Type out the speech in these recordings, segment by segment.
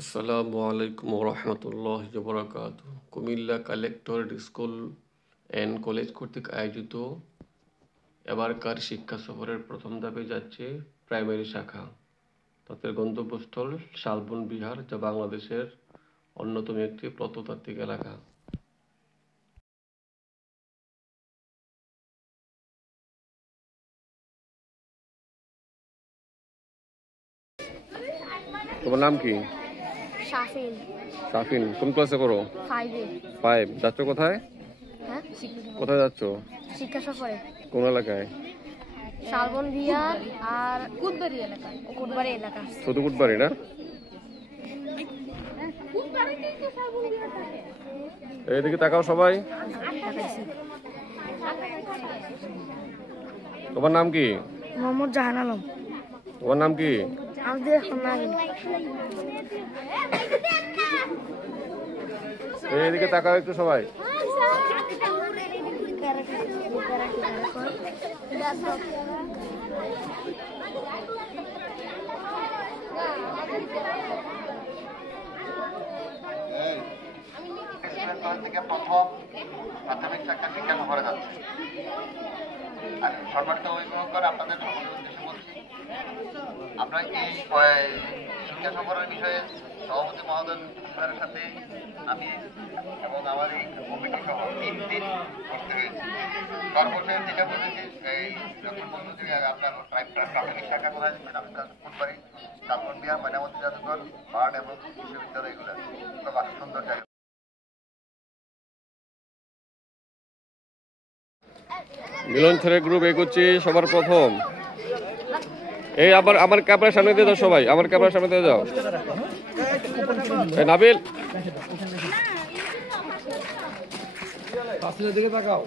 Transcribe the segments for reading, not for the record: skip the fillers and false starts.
আসসালামু আলাইকুম রহমতুল্লাহ বরকাত। Comilla collectorate school and college কর্তৃক আয়োজিত এবারকার শিক্ষা সফরের প্রথম ধাপে যাচ্ছে প্রাইমারি শাখা। তাদের গন্তব্যস্থল শালবন বিহার, যা বাংলাদেশের অন্যতম একটি প্রত্নতাত্ত্বিক এলাকা। তোমার নাম কি? শাফিন। শাফিন, কোন ক্লাসে পড়ো? 5 যাচ্ছ কোথায়? হ্যাঁ, কোথায় যাচ্ছ? শিক্ষা সফরে। কোন এলাকায়? শালবন বিহার আর কুদবাড়ি এলাকা। কুদবাড়ি এলাকা। শুধু কুটবাড়ি না? এইদিকে তাকাও সবাই। তোমার নাম কি? মোহাম্মদ জাহান আলম। তোমার নাম কি? আমাদের এইদিকে তাকাও একটু সবাই। থেকে প্রথম প্রাথমিক শিক্ষা সফরে যাচ্ছে। আর সম্মানিত অভিভাবকগণ, আপনাদের সকলের উদ্দেশ্যে বলছি, আমরা এই শিক্ষা সফরের বিষয়ে সভাপতি মহোদয়ের সাথে আমি এবং আমার এই কমিটি সহ 3 দিন করতে হয়েছে। সর্বশেষ যেটা বলেছি, এই যখন বলল যে আপনার প্রাথমিক শাখা কোথায় যাচ্ছেন, আপনার ফুটবাড়ি, শালবন বিহার, ময়নামতি জাদুঘর, পার্ক এবং বিশ্ববিদ্যালয়, এগুলো খুব সুন্দর জায়গা। মিলন ছেড়ে গ্রুপ এগোচ্ছি সবার প্রথম। এই আমার ক্যামেরার সামনে দিয়ে দাও সবাই, আমার ক্যামেরার সামনে দিয়ে যাও। নাবিল, দিকে তাকাও।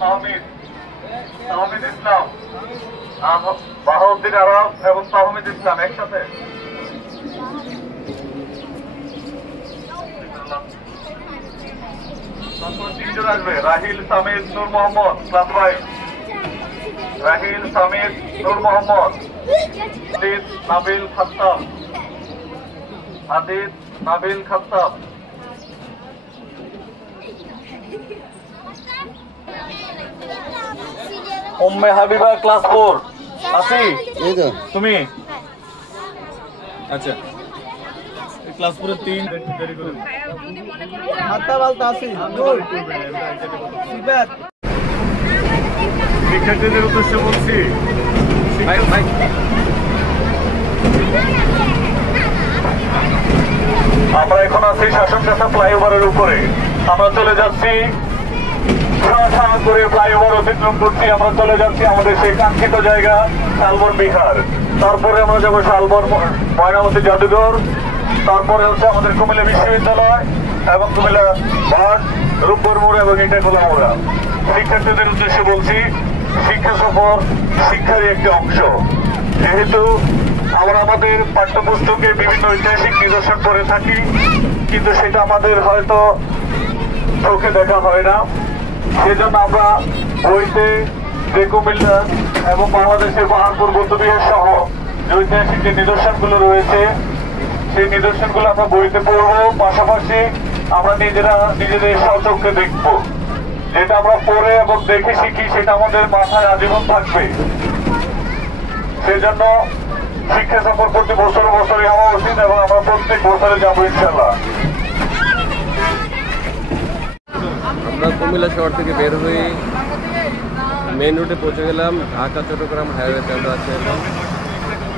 তাহমিদ ইসলাম, বাহাউদ্দিন আরব এবং তাহমিদ ইসলাম একসাথে। তারপর 3 জন আসবে, রাহিল সামিদ নূর মোহাম্মদ, ক্লাস 5। রাহিল সামিদ নূর মোহাম্মদ, আদিত নাবিল খাত্তাব, আদিত নাবিল খাত্তাব। উম্মে হাবিবা, ক্লাস 4। আসি তুমি? আচ্ছা, ক্লাস 4 3 দেরি করে শিক্ষার্থীদের উদ্দেশ্যে বলছি, আমরা এখন আছি শাসনকাছা ফ্লাইওভারের উপরে। আমরা চলে যাচ্ছি করে ফ্লাইওভার অতিক্রম করছি, আমরা চলে যাচ্ছি আমাদের সেই কাঙ্ক্ষিত জায়গা শালবন বিহার। তারপরে আমরা যাবো শালবন ময়নামতি জাদুঘর, তারপরে হচ্ছে আমাদের কুমিল্লা বিশ্ববিদ্যালয় এবং কুমিল্লা পার্ক, রূপপুর মোড় এবং ইটাখোলা মোড়া। শিক্ষার্থীদের উদ্দেশ্যে বলছি, শিক্ষা সফর শিক্ষারই একটি অংশ। যেহেতু আমরা আমাদের পাঠ্যপুস্তকে বিভিন্ন ঐতিহাসিক নিদর্শন করে থাকি, কিন্তু সেটা আমাদের হয়তো চোখে দেখা হয় না। সেজন্য আমরা বইতে যে কুমিল্লা এবং বাংলাদেশের পাহাড়পুর বৌদ্ধবিহার সহ যে ঐতিহাসিক যে নিদর্শনগুলো রয়েছে, সেই নিদর্শনগুলো আমরা বইতে পড়বো, পাশাপাশি আমরা নিজেদের স্বচক্ষে দেখবো। যেটা আমরা পড়ে এবং দেখে শিখি, সেটা আমাদের মাথায় আজীবন থাকবে। সেজন্য শিক্ষা সফর প্রতি বছর বছরই হওয়া উচিত এবং আমরা প্রত্যেক বছরে যাবো ইনশাল্লাহ। আমরা কুমিল্লা শহর থেকে বের হয়ে মেইন রোডে পৌঁছে গেলাম। ঢাকা চট্টগ্রাম হাইওয়েতে আমরা আছি এখন।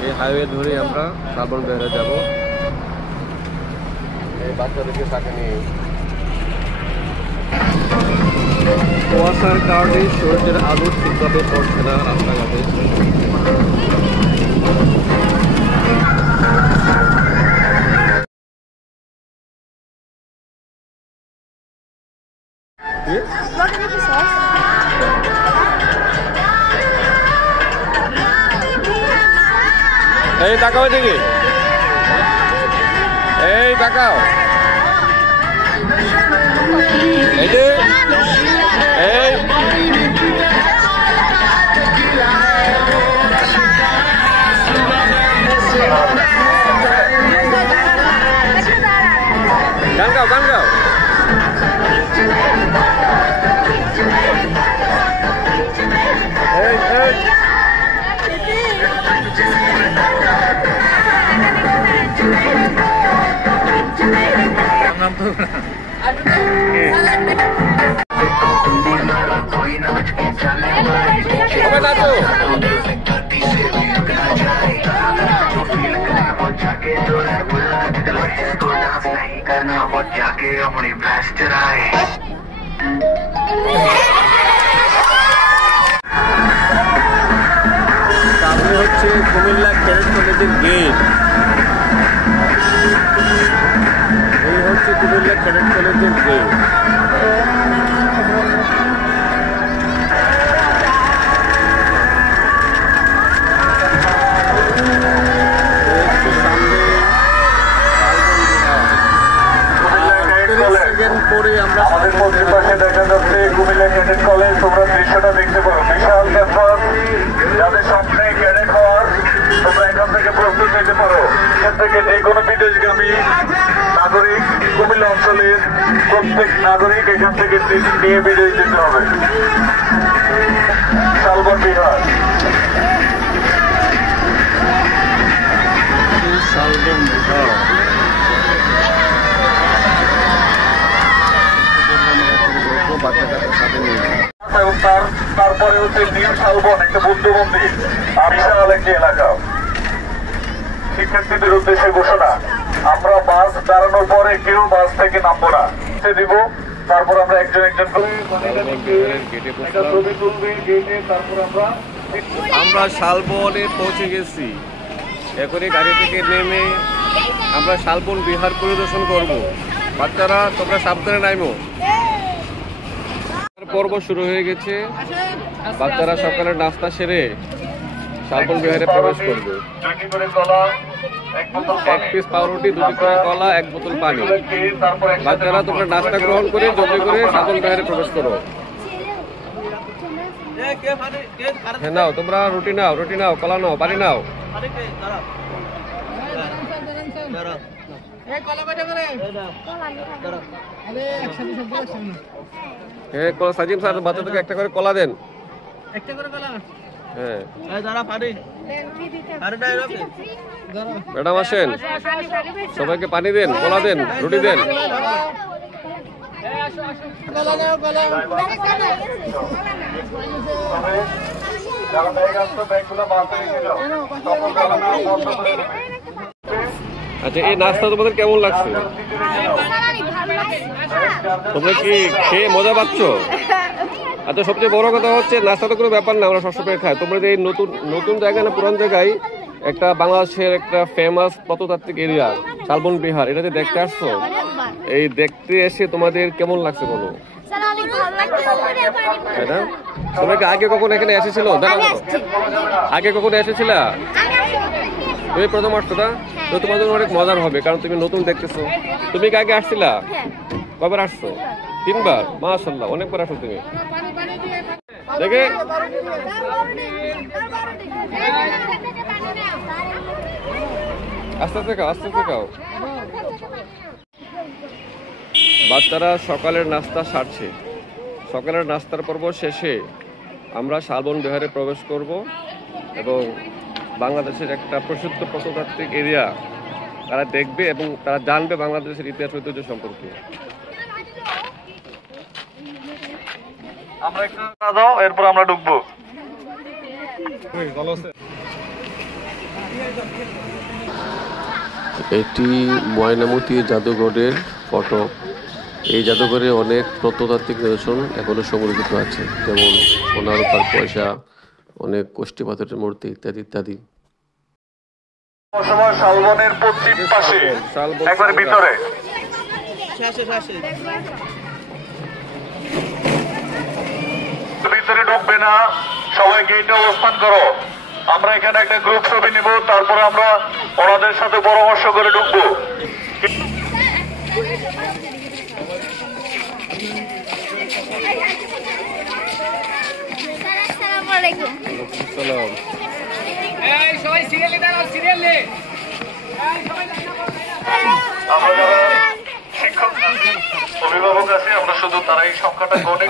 এই হাইওয়ে ধরে আমরা শালবন বিহারে যাব। এই বাচ্চাদেরকে তাকে নিয়ে কুয়াশা কুয়াশার কারণে সূর্যের আলো ঠিকভাবে পড়ছে না রাস্তাঘাটে। এই তাকাও দেখি, এই তাকাও, এই যে এই গান গাও, গান গাও। এই এই সামনে হচ্ছে কুমিল্লা ক্যাডেট কলেজের গেট। এই হচ্ছে কুমিল্লা ক্যাডেট কলেজের গেট। আমাদের পশ্চিম পাশে দেখা যাচ্ছে কুমিল্লা ক্যাডেট কলেজ। তোমরা দৃশ্যটা দেখতে পারো, বিশাল ক্যাম্পাস। যাদের স্বপ্নে ক্যাডেট হওয়ার, তোমরা এখান থেকে প্রস্তুত নিতে পারো। এখান থেকে যে কোনো বিদেশগামী নাগরিক, কুমিল্লা অঞ্চলের প্রত্যেক নাগরিক এখান থেকে নিয়ে বিদেশ যেতে হবে। শালবন বিহার, শালবন বিহার। এবং তারপরে হচ্ছে নিউ শালবন, একটা বুদ্ধ মন্দির, বিশাল একটি এলাকা। শিক্ষার্থীদের উদ্দেশ্যে ঘোষণা, আমরা বাস দাঁড়ানোর পরে কেউ বাস থেকে নামবো না, দিব। তারপর আমরা একজন একজন ছবি তুলবে গেটে। তারপর আমরা শালবনে পৌঁছে গেছি। এখনই গাড়ি থেকে নেমে আমরা শালবন বিহার পরিদর্শন করব। বাচ্চারা তোমরা সাবধানে নামো। পর্ব শুরু হয়ে গেছে। বাচ্চারা সকালের নাস্তা সেরে শালবন বিহারে প্রবেশ করবে। এক পিস পাউরুটি, 2টি করে কলা, 1 বোতল পানি। বাচ্চারা তোমরা নাস্তা গ্রহণ করে জলদি করে শালবন বিহারে প্রবেশ করো। হ্যাঁ নাও, তোমরা রুটি নাও, রুটি নাও, কলা নাও, পানি নাও। হ্যাঁ, সাজিম স্যার বাচ্চাদেরকে একটা করে কলা দেন। হ্যাঁ, ম্যাডাম আসেন, সবাইকে পানি দেন, কলা দেন, রুটি দেন। আচ্ছা, এই নাস্তা তোমাদের কেমন লাগছে? তোমরা কি খেয়ে মজা পাচ্ছ? আচ্ছা, সবচেয়ে বড় কথা হচ্ছে নাস্তা তো কোনো ব্যাপার না, আমরা সবসময় খাই। তোমরা এই নতুন জায়গায় না পুরান জায়গায় একটা বাংলাদেশের একটা ফেমাস প্রত্নতাত্ত্বিক এরিয়া শালবন বিহার, এটাতে দেখতে আসছো। এই দেখতে এসে তোমাদের কেমন লাগছে বলো? তোমরা কি আগে কখন এখানে এসেছিল? আগে কখনো এসেছিল? তুমি প্রথম আসছো না? তো তোমার জন্য অনেক মজার হবে, কারণ তুমি নতুন দেখতেছো। তুমি কি আগে আসছিলা? কবার আসছো? 3 বার। মাশাআল্লাহ, অনেকবার আসছো তুমি। দেখে আস্তে আস্তে খাও, আস্তে আস্তে খাও। বাচ্চারা সকালের নাস্তা সারছে। সকালের নাস্তার পর্ব শেষে আমরা শালবন বিহারে প্রবেশ করব এবং বাংলাদেশের একটা প্রসিদ্ধ প্রত্নতাত্ত্বিক এরিয়া তারা দেখবে এবং তারা জানবে বাংলাদেশের ইতিহাস ঐতিহ্য সম্পর্কে। আমরা একটু দাও, এরপর আমরা ঢুকবো। এটি ময়নামতি জাদুঘরের ফটো। এই জাদুঘরে অনেক প্রত্নতাত্ত্বিক নিদর্শন এখনো সংরক্ষিত আছে, যেমন সোনা রূপার পয়সা, অনেক কোষ্ঠী পাথরের মূর্তি ইত্যাদি ইত্যাদি। শালবনের পশ্চিম পাশে একবার ভিতরে ভিতরে ঢুকবে না, সবাই গেটে অবস্থান করো। আমরা এখানে একটা গ্রুপ ছবি নিব, তারপরে আমরা ওনাদের সাথে পরামর্শ করে ঢুকবো।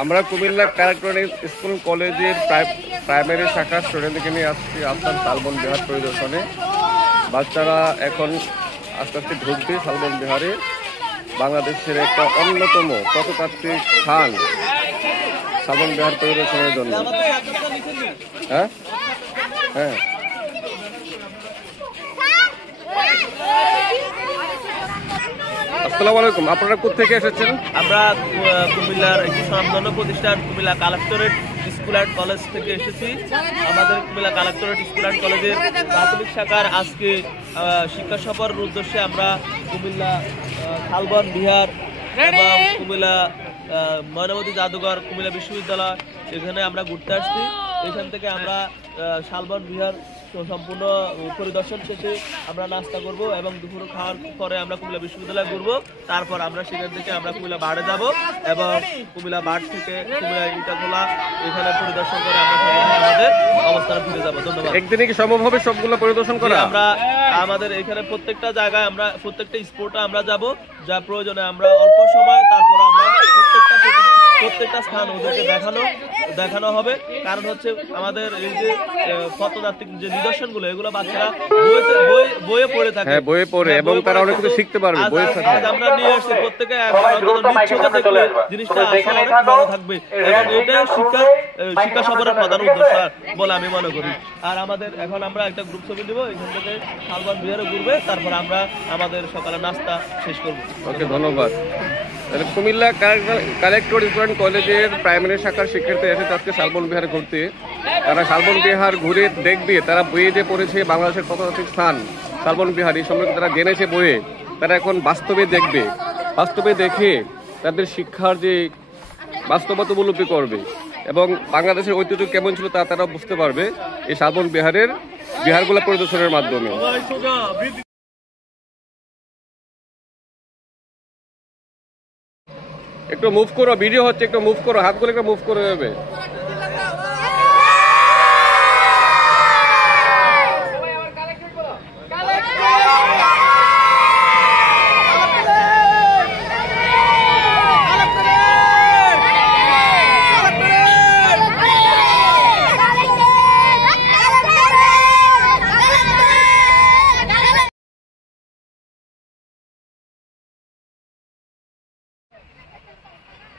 আমরা কুমিল্লা কালেক্টর স্কুল কলেজের প্রাইমারি শাখার স্টুডেন্টকে নিয়ে আসছি আপনার শালবন বিহার পরিদর্শনে। বাচ্চারা এখন আস্তে আস্তে ঢুকবে শালবন বিহারে। বাংলাদেশের একটা অন্যতম প্রত্নতাত্ত্বিক স্থান শালবন বিহার পরিদর্শনের জন্য। হ্যাঁ হ্যাঁ, আসসালামু আলাইকুম। আপনারা কোথা থেকে এসেছেন? আমরা কুমিল্লার একটি স্বনামধন্য প্রতিষ্ঠান Comilla collectorate school and college থেকে এসেছি। আমাদের কুমিল্লা কালেক্টরেট স্কুল অ্যান্ড কলেজের প্রাথমিক শাখার আজকে শিক্ষা সফরের উদ্দেশ্যে আমরা কুমিল্লা শালবন বিহার এবং কুমিল্লা ময়নামতি জাদুঘর, কুমিল্লা বিশ্ববিদ্যালয়, এখানে আমরা ঘুরতে আসছি। এখান থেকে আমরা শালবন বিহার সম্পূর্ণ পরিদর্শন শেষে আমরা নাস্তা করব এবং দুপুর খাওয়ার পরে আমরা কুমিল্লা বিশ্ববিদ্যালয়ে ঘুরবো। তারপর আমরা সেখান থেকে আমরা কুমিল্লা বাড়ে যাব এবং কুমিল্লা বাড় থেকে কুমিল্লা ইটাখোলা এখানে পরিদর্শন করে আমরা আমাদের অবস্থানে ফিরে যাব। ধন্যবাদ। একদিনে কি সম্ভব হবে সবগুলো পরিদর্শন করা? আমরা আমাদের এখানে প্রত্যেকটা জায়গায় আমরা প্রত্যেকটা স্পটে আমরা যাব, যা প্রয়োজনে আমরা অল্প সময় তারপর আমরা প্রত্যেকটা স্থান ওদেরকে দেখানো হবে। কারণ হচ্ছে আমাদের এই যে প্রত্নতাত্ত্বিক যে নিদর্শনগুলো, এগুলো বাচ্চারা বইয়ে পড়ে থাকে, হ্যাঁ বইয়ে পড়ে, এবং তারা অনেক কিছু শিখতে পারবে বইয়ের সাথে। আমরা নিয়ে আসছি প্রত্যেকে দেখলে জিনিসটা অনেক ভালো থাকবে এবং এটা শিক্ষা সফরের প্রধান উদ্দেশ্য বলে আমি মনে করি। আর আমাদের এখন আমরা একটা গ্রুপ ছবি দিব, এখান থেকে শালবন বিহারে ঘুরবে, তারপর আমরা আমাদের সকালে নাস্তা শেষ করবো। ওকে, ধন্যবাদ। কুমিল্লা কালেক্টর স্টুডেন্ট কলেজের প্রাইমারি শাখার শিক্ষার্থী এসেছে আজকে শালবন বিহারে ঘুরতে। তারা শালবন বিহার ঘুরে দেখবে, তারা বইয়ে যে পড়েছে বাংলাদেশের প্রত্নতাত্ত্বিক স্থান শালবন বিহার এই সম্পর্কে তারা জেনেছে বইয়ে, তারা এখন বাস্তবে দেখবে। বাস্তবে দেখে তাদের শিক্ষার যে বাস্তবতা উপলব্ধি করবে এবং বাংলাদেশের ঐতিহ্য কেমন ছিল তা তারা বুঝতে পারবে এই শালবন বিহারগুলো পরিদর্শনের মাধ্যমে। একটু মুভ করো, ভিডিও হচ্ছে, একটু মুভ করো, হাতগুলো একটু মুভ করে দেবে।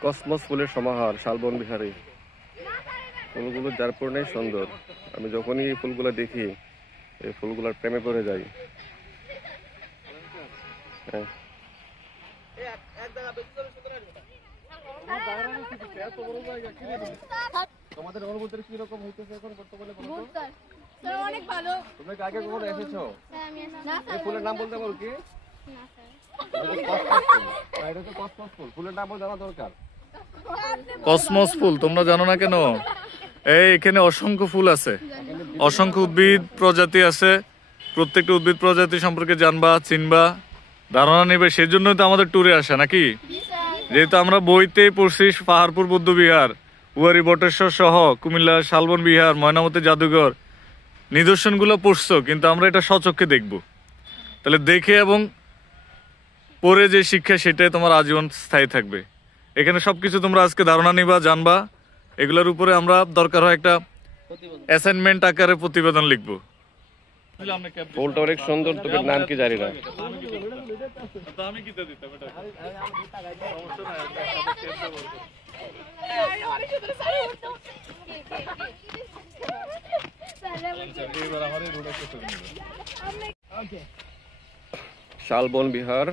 কসমস ফুলের সমাহার শালবন বিহারে। ফুলগুলো যার পূর্ণেই সুন্দর। আমি যখনই এই ফুলগুলো দেখি এই ফুলগুলোর প্রেমে পড়ে যাই। তোমাদের অনুভূতি কি রকম হইতেছে এখন বর্তমানে? অনেক ভালো। তুমি আগে কখনো এসেছো? এই ফুলের নাম বলতে পারো কি? ফুলের নাম জানা দরকার। কসমস ফুল তোমরা জানো না কেন? এই এখানে অসংখ্য ফুল আছে, অসংখ্য উদ্ভিদ প্রজাতি আছে। প্রত্যেকটা উদ্ভিদ প্রজাতি সম্পর্কে জানবা, চিনবা, ধারণা নেবে, সেজন্যই তো আমাদের ট্যুরে আসা নাকি। যেহেতু আমরা বইতে পড়ছি পাহাড়পুর বৌদ্ধ বিহার, উয়ারি বটেশ্বর সহ কুমিল্লা শালবন বিহার, ময়নামতি জাদুঘর নিদর্শনগুলো পড়ছো, কিন্তু আমরা এটা স্বচক্ষে দেখব। তাহলে দেখে এবং পরে যে শিক্ষা সেটাই তোমার আজীবন স্থায়ী থাকবে। এখানে সবকিছু তোমরা আজকে ধারণা নিবা, জানবা। এগুলোর উপরে আমরা দরকার হয় একটা অ্যাসাইনমেন্ট আকারে প্রতিবেদন লিখবো। ফুলটা অনেক সুন্দর, তোকে নাম কি জানি না। শালবন বিহার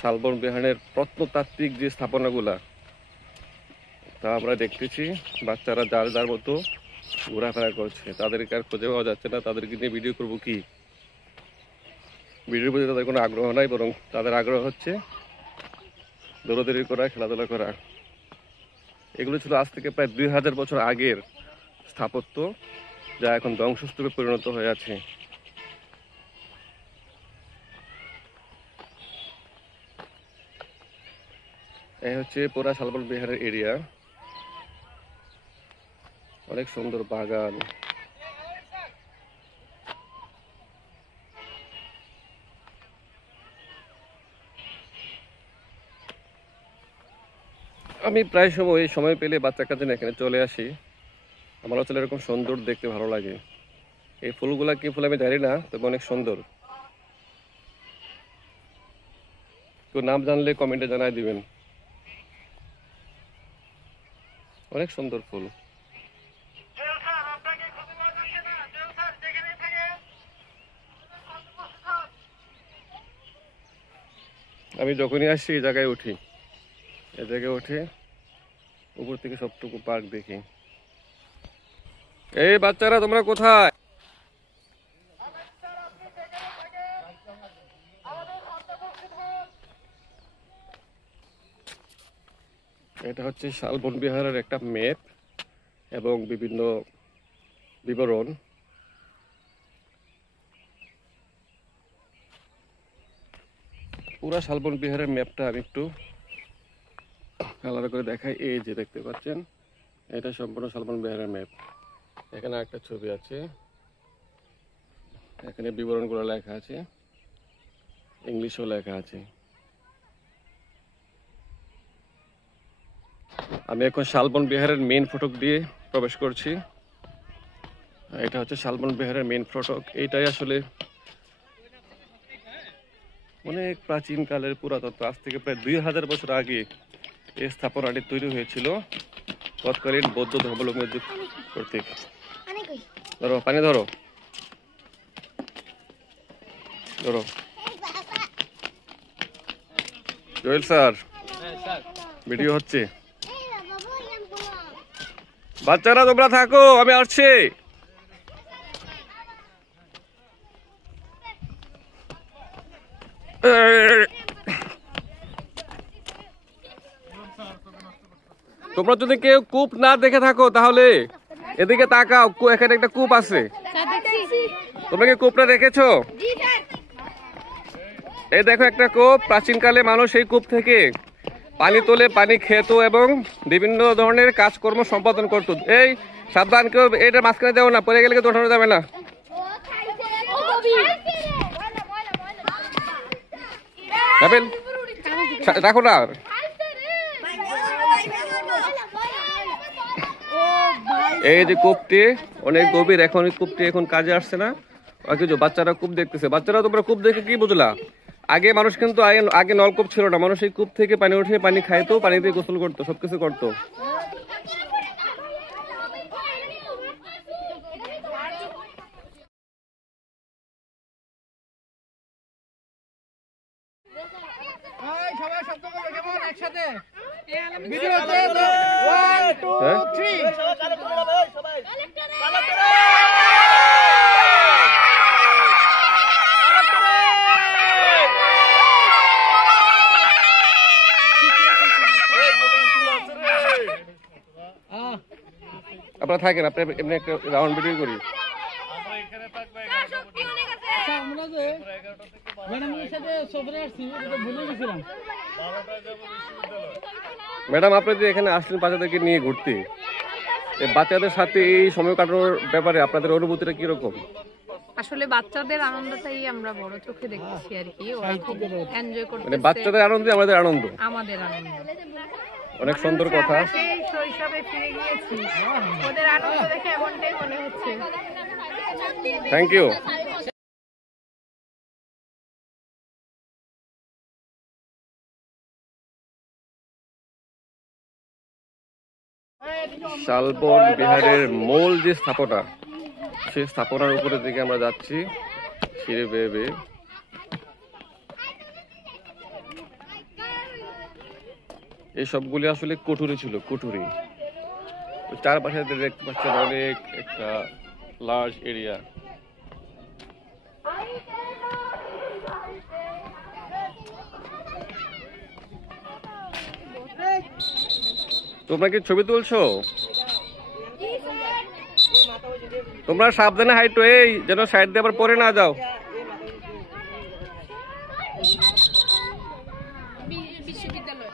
শালবন বিহারের প্রত্নতাত্ত্বিক যে স্থাপনাগুলা তা আমরা দেখতেছি। বাচ্চারা যার যার মতো ঘোরাফেরা করছে, তাদেরকে আর খুঁজে পাওয়া যাচ্ছে না। তাদেরকে নিয়ে ভিডিও করবো কি? ভিডিওর প্রতি তাদের কোনো আগ্রহ নাই, বরং তাদের আগ্রহ হচ্ছে দৌড়াদৌড়ি করা, খেলাধুলা করা। এগুলো ছিল আজ থেকে প্রায় 2000 বছর আগের স্থাপত্য, যা এখন ধ্বংসস্তূপে পরিণত হয়ে আছে। এই হচ্ছে পুরা শালবন বিহারের এরিয়া। অনেক সুন্দর বাগান। আমি প্রায় সময় পেলে বাচ্চা কাছে এখানে চলে আসি। আমার আসলে এরকম সুন্দর দেখতে ভালো লাগে। এই ফুলগুলা কি ফুল আমি জানি না, তবে অনেক সুন্দর। কেউ নাম জানলে কমেন্টে জানাই দিবেন। অনেক সুন্দর ফুল। আমি যখনই আসি এই জায়গায় উঠি, এই জায়গায় উঠে উপর থেকে সবটুকু পার্ক দেখি। এই বাচ্চারা তোমরা কোথায়? এটা হচ্ছে শালবন বিহারের একটা ম্যাপ এবং বিভিন্ন বিবরণ। পুরা শালবন বিহারের ম্যাপটা আমি একটু আলাদা করে দেখাই। এই যে দেখতে পাচ্ছেন, এটা সম্পূর্ণ শালবন বিহারের ম্যাপ। এখানে একটা ছবি আছে, এখানে বিবরণগুলো লেখা আছে, ইংলিশেও লেখা আছে। আমি এখন শালবন বিহারের মেইন ফটক দিয়ে প্রবেশ করছি। এটা হচ্ছে শালবন বিহারের মেইন ফটক। এইটাই আসলে অনেক প্রাচীন কালের পুরাতত্ত্ব। আজ থেকে প্রায় 2000 বছর আগে এই স্থাপনাটি তৈরি হয়েছিল তৎকালীন বৌদ্ধ ধর্মাবলম্বীদের কর্তৃক। ধরো, পানি ধরো, ধরো। জয়েল স্যার, ভিডিও হচ্ছে। বাচ্চারা তোমরা থাকো, আমি আসছি। তোমরা যদি কেউ কূপ না দেখে থাকো তাহলে এদিকে তাকাও, এখানে একটা কূপ আছে। তোমরা কি কূপটা দেখেছো? এই দেখো একটা কূপ। প্রাচীনকালে মানুষ এই কূপ থেকে পানি তোলে, পানি খেত এবং বিভিন্ন ধরনের কাজকর্ম সম্পাদন করতো। এই সাবধান, কেউ এটা মাঝখানে দেও না, পরে গেলে কেউ ওঠানো যাবে না। রাখো না। এই যে কূপটি অনেক গভীর, এখন কূপটি এখন কাজে আসছে না। বাচ্চারা কূপ দেখতেছে। বাচ্চারা তোমরা কূপ দেখে কি বুঝলা? আগে মানুষ কিন্তু আগে নলকূপ ছিল না, মানুষ এই কূপ থেকে পানি উঠে পানি খাইতো, পানি দিয়ে গোসল করতো, সবকিছু করতো। আপনারা থাকেন, আপনি এমনি একটা রাউন্ড ভিডিও করি। ম্যাডাম, আপনি যে এখানে আসলেন বাচ্চাদেরকে নিয়ে ঘুরতে, বাচ্চাদের সাথে এই সময় কাটানোর ব্যাপারে আপনাদের অনুভূতিটা কিরকম? আসলে বাচ্চাদের আনন্দটাই আমরা বড় চোখে দেখছি আর কি। ওরা খুব এনজয় করতেছে। মানে বাচ্চাদের আনন্দ আমাদের আনন্দ। আমাদের আনন্দ। অনেক সুন্দর কথা। সেই শৈশবে ফিরে গিয়েছি, ওদের আনন্দ দেখে এমনটাই মনে হচ্ছে। Thank you. শালবন বিহারের মূল যে স্থাপনা, সেই স্থাপনার উপরের দিকে আমরা যাচ্ছি সিঁড়ি বেয়ে বেয়ে। এই সবগুলি আসলে কুঠুরি ছিল, কুঠুরি। চারপাশে দেখতে পাচ্ছেন অনেক একটা লার্জ এরিয়া। তোমরা কি ছবি তুলছো? তোমরা সাবধানে হাইটো, এই যেন সাইড দিয়ে আবার পরে না যাও। বিশ্ববিদ্যালয়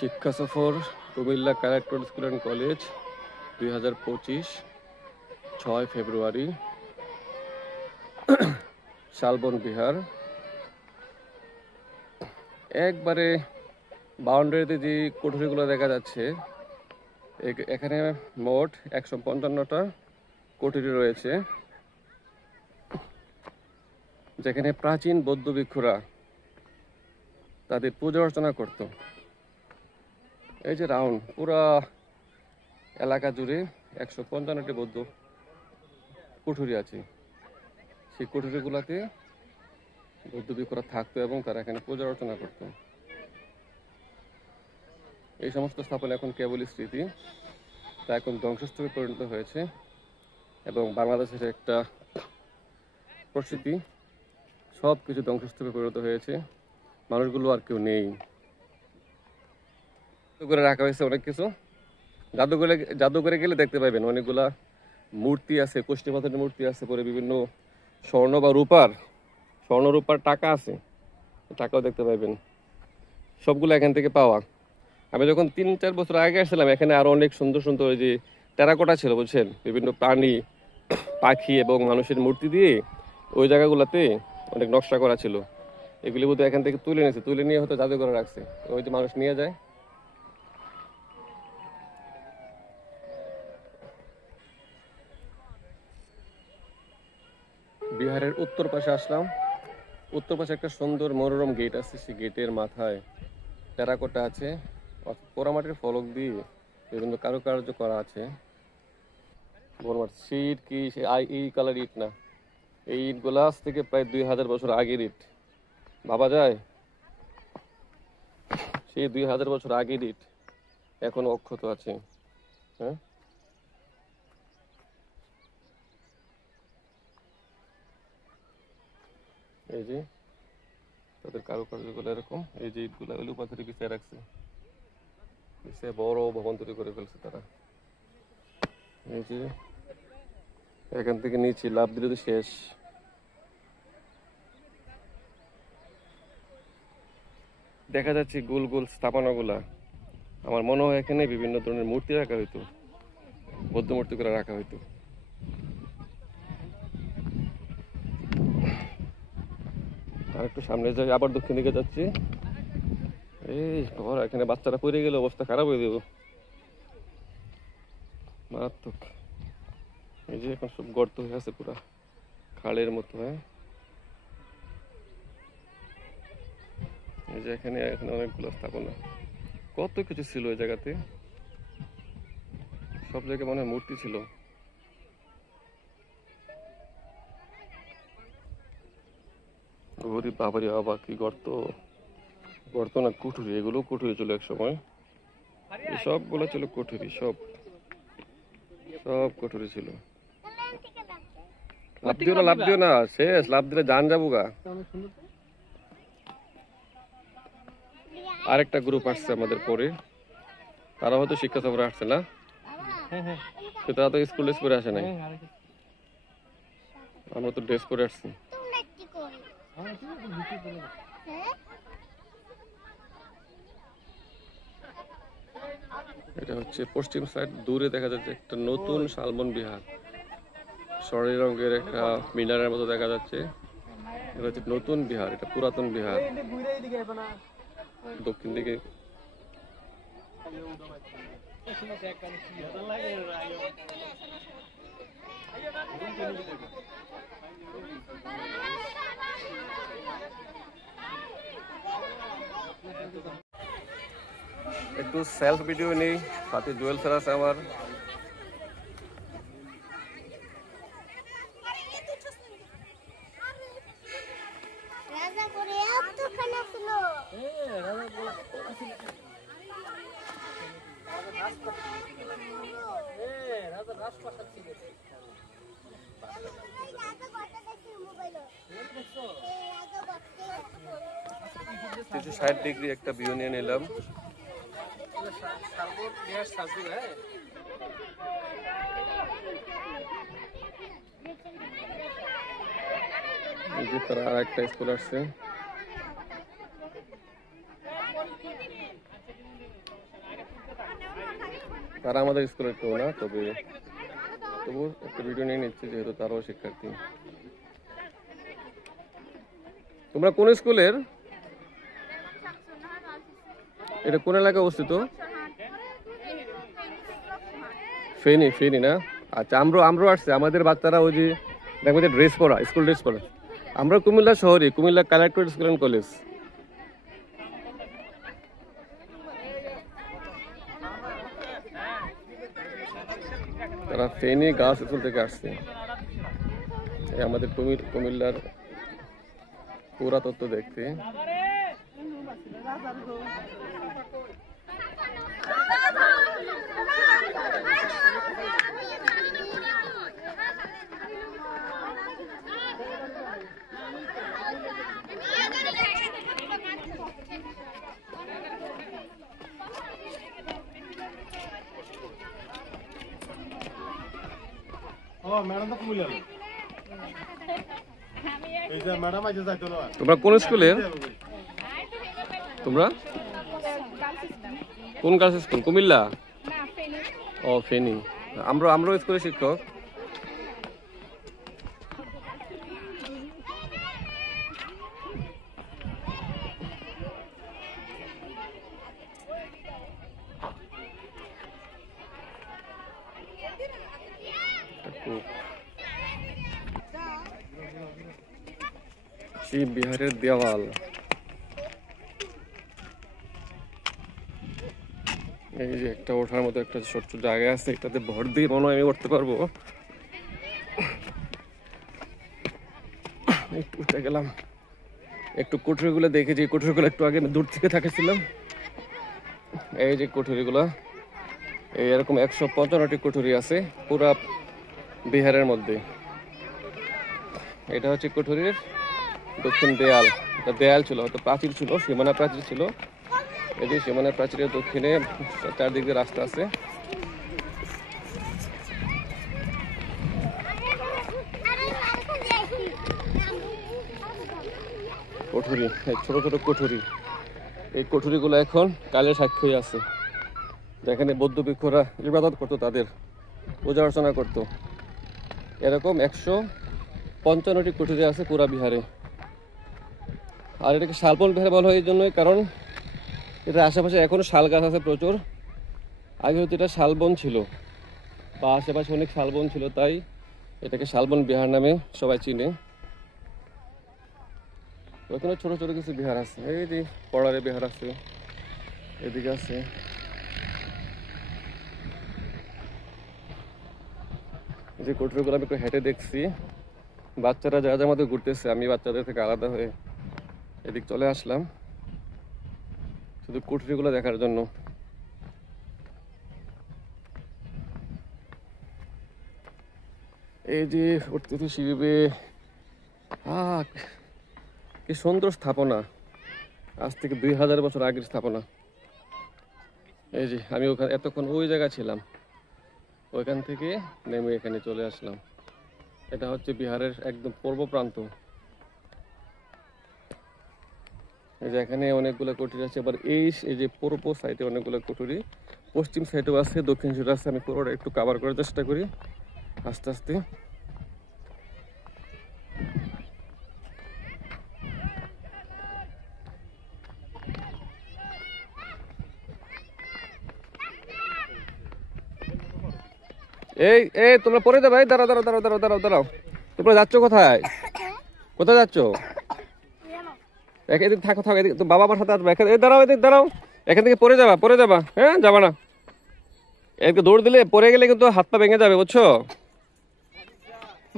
শিক্ষা সফর Comilla collector school and college 2025, 6 ফেব্রুয়ারি, শালবন বিহার। একবারে বাউন্ডারিতে যে কোঠরিগুলো দেখা যাচ্ছে, এখানে মোট 155টা কোঠরি রয়েছে, যেখানে প্রাচীন বৌদ্ধ ভিক্ষুরা তাদের পূজা অর্চনা করত। এই যে রাউন্ড পুরা এলাকা জুড়ে 155টি বৌদ্ধ কুঠুরি আছে। সেই কুঠুরিগুলোতে বৌদ্ধ ভিক্ষুরা থাকতো এবং তারা এখানে পূজা অর্চনা করত। এই সমস্ত স্থাপনা এখন কেবলই স্মৃতি, তা এখন ধ্বংসস্তূপে পরিণত হয়েছে এবং বাংলাদেশের একটা পরিস্থিতি, সব কিছু ধ্বংসস্তূপে পরিণত হয়েছে, মানুষগুলো আর কেউ নেই। করে রাখা হয়েছে অনেক কিছু, জাদুঘরে গেলে দেখতে পাবেন অনেকগুলা মূর্তি আছে, কোষ্ঠী পাথরের মূর্তি আছে, পরে বিভিন্ন স্বর্ণ রূপার টাকা আছে, টাকাও দেখতে পাবেন। সবগুলো এখান থেকে পাওয়া। আমি যখন 3-4 বছর আগে আসছিলাম, এখানে আরো অনেক সুন্দর সুন্দর ওই যে টেরাকোটা ছিল, বুঝছেন, বিভিন্ন প্রাণী, পাখি এবং মানুষের মূর্তি দিয়ে ওই জায়গাগুলোতে অনেক নকশা করা ছিল। এগুলি বোধহয় এখান থেকে তুলে নিয়ে হয়তো জাদুঘরে রাখছে, ওই যে মানুষ নিয়ে যায়। বিহারের উত্তর পাশে আসলাম। উত্তর পাশে একটা সুন্দর মনোরম গেট আছে, সেই গেটের মাথায় টেরাকোটা আছে, পোড়ামাটির ফলক দিয়ে বিভিন্ন কারুকার্য করা আছে। সেই ইট কি এই কালার ইট না, এই ইট গুলা আজ থেকে প্রায় 2000 বছর আগের ইট। ভাবা যায়, সেই 2000 বছর আগের ইট এখনো অক্ষত আছে। হ্যাঁ, এই যে তাদের কারুকার্যগুলো এরকম, এই যে ইটগুলা ওই পাথরে বিছিয়ে রাখছে, বিছিয়ে বড় ভবন তৈরি করে ফেলছে তারা। এই যে এখান থেকে নিচে লাফ দিলে তো শেষ। দেখা যাচ্ছে গোল গোল স্থাপনাগুলা। আমার মনে হয় এখানে বিভিন্ন ধরনের মূর্তি রাখা হইতো, বৌদ্ধ মূর্তি করে রাখা হইতো। আর একটু সামনে যাই, আবার দক্ষিণ দিকে যাচ্ছি। এই বাবা, এখানে বাচ্চারা পড়ে গেলে অবস্থা খারাপ হয়ে যাবে, মারাত্মক। এই যে এখন সব গর্ত হয়ে আছে পুরা খালের মতো। হ্যাঁ, এই যে এখানে অনেকগুলো স্থাপনা, কত কিছু ছিল এই জায়গাতে, সব জায়গায় মনে হয় মূর্তি ছিল। বাবারি বাবা, কি গর্ত না কুঠুরি, এগুলো কুঠুরি ছিল এক সময়, সবগুলো ছিল কুঠুরি, সব কুঠুরি ছিল। লাভ দিও না, শেষ, লাভ দিলে জান যাবো গা। আরেকটা গ্রুপ আসছে আমাদের পরে, তারা হয়তো শিক্ষা সফরে আসছে না, তারা তো স্কুল ড্রেস পরে আসে নাই, আমরা তো ড্রেস পরে আসছি। এটা হচ্ছে পশ্চিম সাইড, দূরে দেখা যাচ্ছে একটা নতুন শালবন বিহার, স্বর্ণী রঙের একটা মিনারের মতো দেখা যাচ্ছে। এটা হচ্ছে নতুন বিহার, এটা পুরাতন বিহার। দক্ষিণ দিকে একটু সেলফ ভিডিও নেই, সাথে জুয়েল স্যার আছে আমার। কিছু 60 ডিগ্রি একটা ভিউ নিয়ে নিলাম। তারা আর একটা স্কুল আসছে, তারা আমাদের স্কুলের কেউ না, তবু একটা ভিডিও নিয়ে নিচ্ছে যেহেতু তারাও শিক্ষার্থী। তোমরা কোন স্কুলের? এটা কোন এলাকায় অবস্থিত? ফেনী না? আচ্ছা, আমরাও আসছে। আমাদের বাচ্চারা ওই যে দেখবো যে ড্রেস পরা, স্কুল ড্রেস পরা। আমরা কুমিল্লা শহরে, Comilla collectorate school and college. তারা ফেনী গার্লস স্কুল থেকে আসছে। আমাদের কুমিল্লার পুরাতত্ত্ব দেখতে। তোমরা কোন স্কুলের? তোমরা কোন গার্লস স্কুল? কুমিল্লা? ও, ফেনী। আমরাও স্কুলের শিক্ষক। বিহারের দেওয়াল, এই যে একটা ওঠার মতো একটা ছোট্ট জায়গা আছে, এটাতে ভর দিয়ে মনে হয় আমি উঠতে পারবো। একটু উঠে গেলাম, একটু কুঠুরিগুলো দেখেছি। কুঠুরিগুলো একটু আগে দূর থেকে থাকেছিলাম। এই যে কুঠুরিগুলো, এরকম 155টি কুঠুরি আছে পুরা বিহারের মধ্যে। এটা হচ্ছে কুঠুরির দক্ষিণ দেয়াল। এটা দেয়াল ছিল, হয়তো প্রাচীর ছিল, সীমানা প্রাচীর ছিল। এই যে সীমানা প্রাচীরের দক্ষিণে চারদিকে রাস্তা আছে। কুঠুরি, ছোট ছোট কুঠুরি। এই কুঠুরিগুলো এখন কালের সাক্ষী আছে, যেখানে বৌদ্ধ ভিক্ষুরা ইবাদত করতো, তাদের পূজা অর্চনা করতো। এরকম 155টি কুঠুরি আছে পুরা বিহারে। আর এটাকে শালবন বিহার বলা হয় এই জন্যই, কারণ এটার আশেপাশে এখনো শাল গাছ আছে প্রচুর। আগে হচ্ছে এটা শালবন ছিল, বা আশেপাশে অনেক শালবন ছিল, তাই এটাকে শালবন বিহার নামে সবাই চিনে। ওখানে ছোট ছোট কিছু বিহার আছে, এই যে পড়ারে বিহার আছে, এদিকে আছে। এই যে কুঠুরিগুলো আমি একটু হেঁটে দেখছি। বাচ্চারা যা যার মধ্যে ঘুরতেছে, আমি বাচ্চাদের থেকে আলাদা হয়ে এদিক চলে আসলাম শুধু কুঠুরিগুলো দেখার জন্য। এই যে উঠতেছি সিঁড়ি বেয়ে, কি সুন্দর স্থাপনা, আজ থেকে 2000 বছর আগের স্থাপনা। এই যে আমি ওখানে এতক্ষণ ওই জায়গায় ছিলাম, ওইখান থেকে নেমে এখানে চলে আসলাম। এটা হচ্ছে বিহারের একদম পূর্ব প্রান্ত। এই যে এখানে অনেকগুলো কুঠুরি আছে। আবার এই যে পূর্ব সাইডে অনেকগুলো কুঠুরি, পশ্চিম সাইডেও আছে, দক্ষিণ সাইডে আছে। আমি পুরোটা একটু কভার করার চেষ্টা করি আস্তে আস্তে। এই এই তোমরা পড়ে যাবে, দাঁড়াও দাঁড়াও দাঁড়াও দাঁড়াও দাঁড়াও দাঁড়াও, তোমরা যাচ্ছ কোথায়? কোথায় যাচ্ছ? এদিকে থাকো থাকো, এদিকে তো বাবা আমার সাথে আসবে। এই দাঁড়াও, এদিকে দাঁড়াও, এখান থেকে পড়ে যাবা, হ্যাঁ যাবা না। এদিকে দৌড় দিলে পড়ে গেলে কিন্তু হাত পা ভেঙে যাবে, বুঝছো?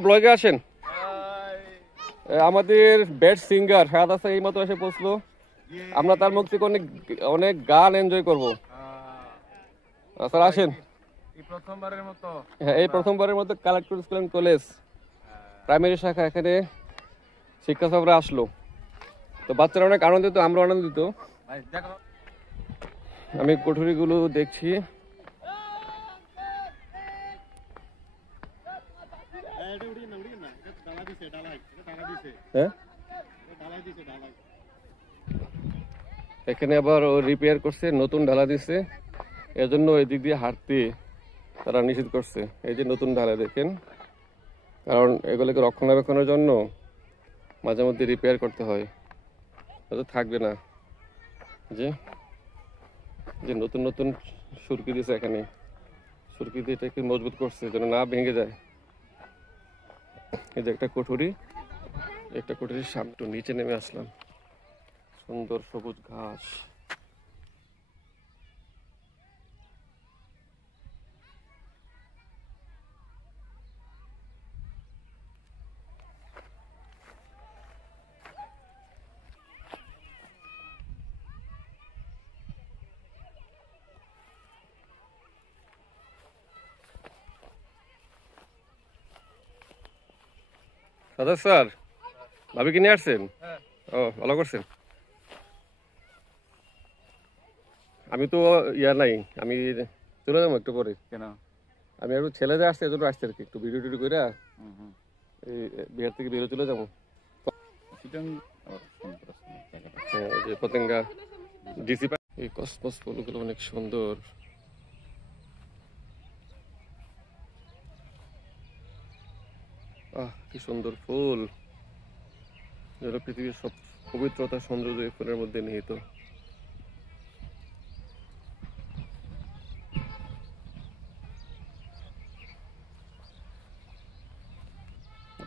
ব্লগে আসেন। আমাদের বেস্ট সিঙ্গার শাহাদ হাসান এই মতো এসে পৌঁছলো। আমরা তার মুখ থেকে অনেক অনেক গান এনজয় করবো। স্যার আসেন। হ্যাঁ, এই প্রথমবারের মতো collector school and college primary শাখা এখানে শিক্ষা সফরে আসলো। তো বাচ্চারা অনেক আনন্দিত, আমরা আনন্দিত। আমি কোঠরিগুলো দেখছি। হ্যাঁ, এখানে আবার রিপেয়ার করছে, নতুন ঢালা দিচ্ছে, এজন্য এদিক দিয়ে হাঁটতে তারা নিষেধ করছে। এই যে নতুন ঢালা দেখেন, কারণ এগুলোকে রক্ষণাবেক্ষণের জন্য মাঝে মধ্যে রিপেয়ার করতে হয়, হয়তো থাকবে না। যে যে নতুন নতুন সুরকি দিয়েছে এখানে, সুরকি দিয়ে এটাকে মজবুত করছে যেন না ভেঙে যায়। এই যে একটা কোঠরির সামনে একটু নিচে নেমে আসলাম, সুন্দর সবুজ ঘাস। দাদা স্যার, ভাবি কিনে আসছেন? ও ভালো করছেন। আমি তো নাই, আমি চলে যাবো একটু পরে। কেন? আমি একটু ছেলেদের আসছে, এজন্য আসছে আর কি, একটু ভিডিও টিডিও করে এই বিহার থেকে বেরো চলে যাবো। হ্যাঁ, ওই যে পতেঙ্গা ডিসি। এই কসমস ফুলগুলো অনেক সুন্দর। কি সুন্দর ফুল, যেন পৃথিবীর সব পবিত্রতা সৌন্দর্য এই ফুলের মধ্যে নিহিত।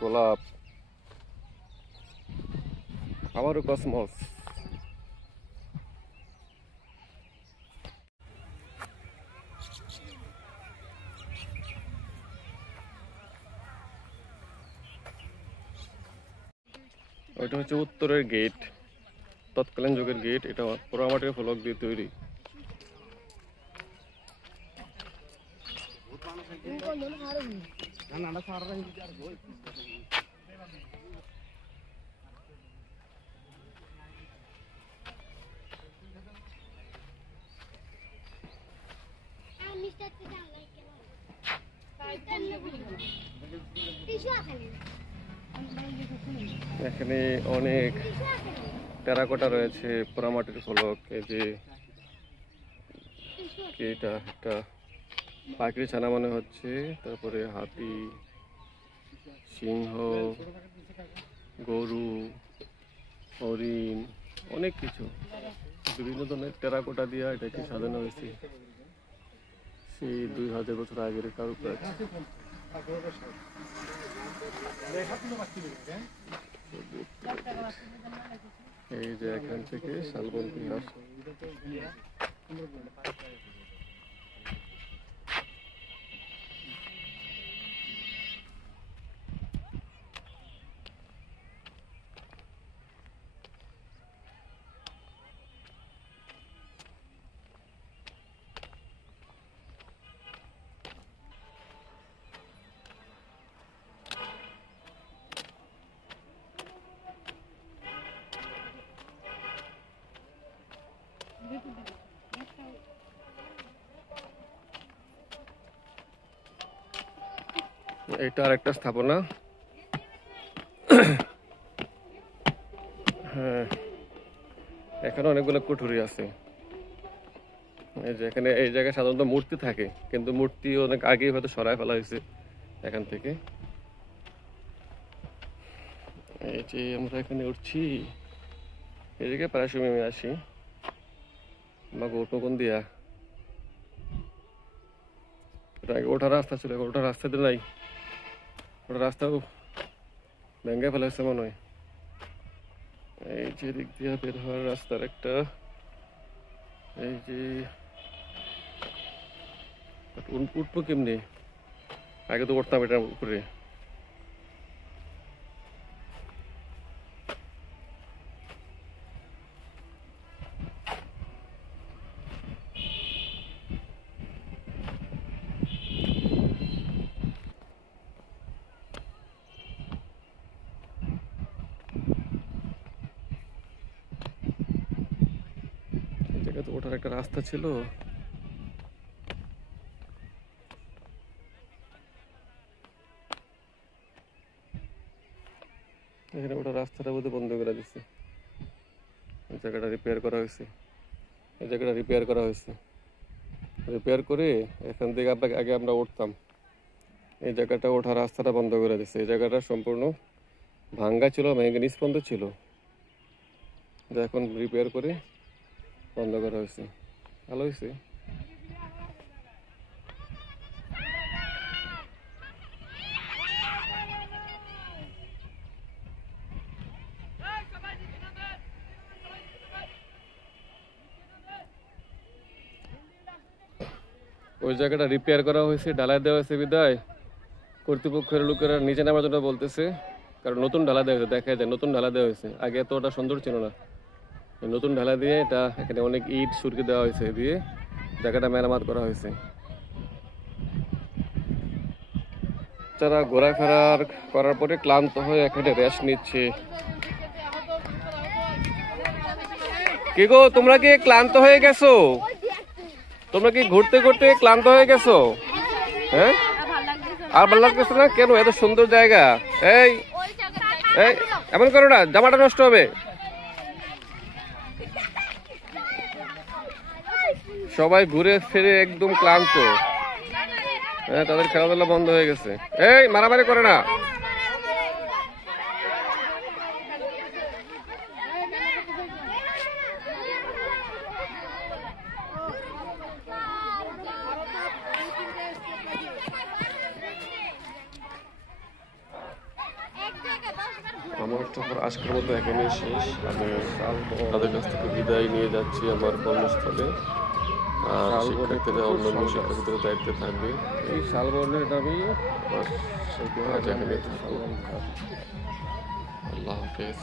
গোলাপ, আবারও কসমস। ওইটা হচ্ছে উত্তরের গেট, তৎকালীন যুগের গেট। এটা পোড়ামাটির ফলক দিয়ে তৈরি। এখানে অনেক টেরাকোটা রয়েছে, পোড়ামাটির ফলক। এই যে এটা একটা পাখির ছানা মনে হচ্ছে, তারপরে হাতি, সিংহ, গরু, হরিণ, অনেক কিছু বিভিন্ন ধরনের টেরাকোটা দিয়ে এটাকে সাজানো হয়েছে। সেই 2000 বছর আগের কারুকাজ। এই যে এখান থেকে শালবন বিহার। এটা আরেকটা স্থাপনা। হ্যাঁ, এখানে অনেকগুলো কুঠুরি আছে। এই যে এখানে এই জায়গায় সাধারণত মূর্তি থাকে, কিন্তু মূর্তি অনেক আগেই হয়তো সরায় ফেলা হয়েছে এখান থেকে। এই যে আমরা এখানে উঠছি, এই জায়গায় প্রায় সময় আমি আসি। আমাকে উঠবো কোন দিয়া? এটা আগে ওঠার রাস্তা ছিল, ওঠার রাস্তাতে নাই, ওটা রাস্তাও ভেঙে ফেলেছে মনে হয়। এই যে দিক দিয়ে বের হওয়ার রাস্তার একটা, এই যে উঠবো কেমনি? আগে তো উঠতাম এটার উপরে। জায়গাতে ওঠার একটা রাস্তা ছিল, এখানে ওটা রাস্তাটা বোধহয় বন্ধ করে দিচ্ছে। এই জায়গাটা রিপেয়ার করা হয়েছে, এই জায়গাটা রিপেয়ার করা হয়েছে। রিপেয়ার করে এখান থেকে আগে আমরা উঠতাম, এই জায়গাটা ওঠার রাস্তাটা বন্ধ করে দিচ্ছে। এই জায়গাটা সম্পূর্ণ ভাঙ্গা ছিল, ভেঙে নিষ্পন্দ ছিল, যা এখন রিপেয়ার করে বন্ধ করা হয়েছে। ভালো হয়েছে। ওই জায়গাটা রিপেয়ার করা হয়েছে, ঢালাই দেওয়া হয়েছে বিদায় কর্তৃপক্ষের লোকেরা নিচে নামার জন্য বলতেছে, কারণ নতুন ঢালা দেওয়া হয়েছে, দেখা যায় নতুন ঢালা দেওয়া হয়েছে, আগে তো ওটা সুন্দর ছিল না। নতুন ঢালা দিয়ে এটা এখানে অনেক ইট সুরকি দেওয়া হয়েছে, দিয়ে জায়গাটা মেরামত করা হয়েছে। যারা ঘোরাফেরা করার পরে ক্লান্ত হয়ে এখানে রেস্ট নিচ্ছে। কি গো, তোমরা কি ক্লান্ত হয়ে গেছো? তোমরা কি ঘুরতে ঘুরতে ক্লান্ত হয়ে গেছো? হ্যাঁ, আর ভালো লাগতেছে না কেন? এত সুন্দর জায়গা। এই এই এমন করো না, জামাটা নষ্ট হবে। সবাই ঘুরে ফিরে একদম ক্লান্ত। হ্যাঁ, তাদের খেলাধুলা বন্ধ হয়ে গেছে। এই মারামারি করে না। আমার সফর আজকের মতো এখানেই শেষ। আমি তাদের কাছ থেকে বিদায় নিয়ে যাচ্ছি আমার কর্মস্থলে। শিক্ষার্থীরা অন্যান্য শিক্ষার্থীদের দায়িত্বে থাকবে। এই শালবনের আমি আজ এখানে থাকবো। আল্লাহ হাফেজ।